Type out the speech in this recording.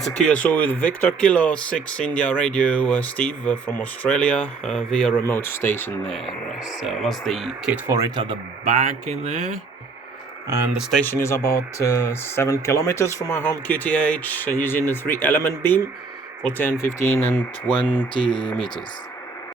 That's a QSO with Victor Kilo 6 India radio, Steve from Australia, via remote station there. So that's the kit for it at the back in there. And the station is about 7 kilometers from my home QTH, using the 3-element beam for 10, 15 and 20 meters.